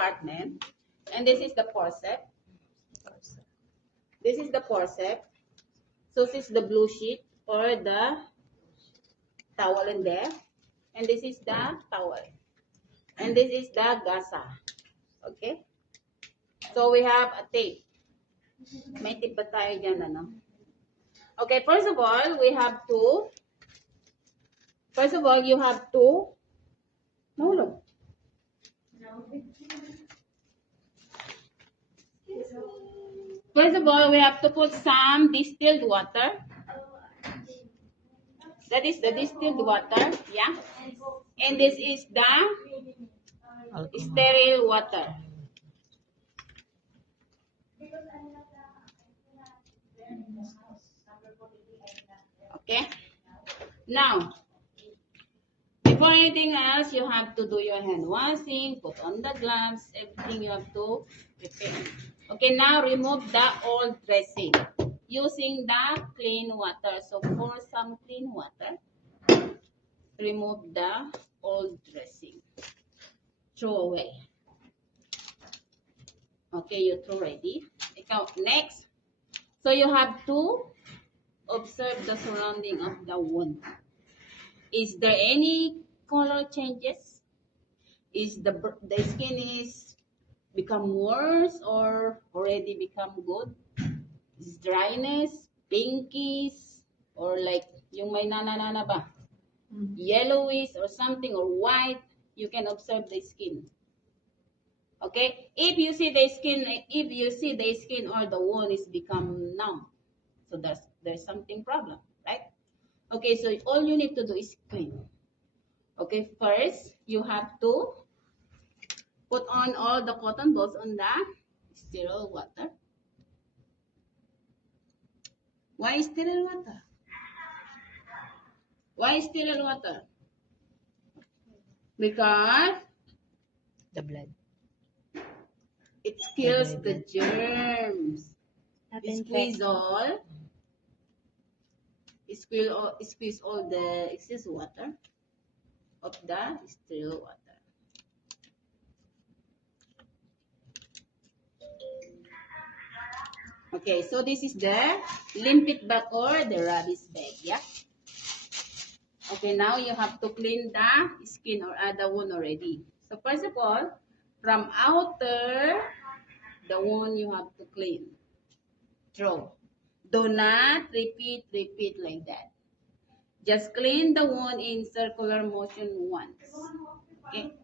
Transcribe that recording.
compartment. And this is the forceps. This is the forceps. So this is the blue sheet or the towel in there. And this is the towel. And this is the gasa. Okay? So we have a tape. May tape ba tayo dyan, ano? Okay, first of all, you have to First of all, we have to put some distilled water. That is the distilled water, yeah. And this is the sterile water. Okay. Now, before anything else, you have to do your hand washing, put on the gloves, everything you have to prepare. Okay, now remove the old dressing using the clean water. So pour some clean water, remove the old dressing, throw away. Okay, you throw ready. Next, so you have to observe the surrounding of the wound. Is there any color changes? Is the skin is become worse or already become good? Is dryness, pinkish, or like yung may nananana ba? Yellowish or something, or white? You can observe the skin. Okay, if you see the skin or the wound is become numb, so there's something problem, right? Okay, so all you need to do is clean. Okay, first you have to put on all the cotton balls on the sterile water. Why sterile water? Why sterile water? Because the blood. It kills the germs. Squeeze all the excess water of the sterile water. Okay, so this is the limpet bag or the rabies bag, yeah? Okay, now you have to clean the skin or the wound already. So first of all, from outer, the wound you have to clean. Throw. Do not repeat like that. Just clean the wound in circular motion once. Okay.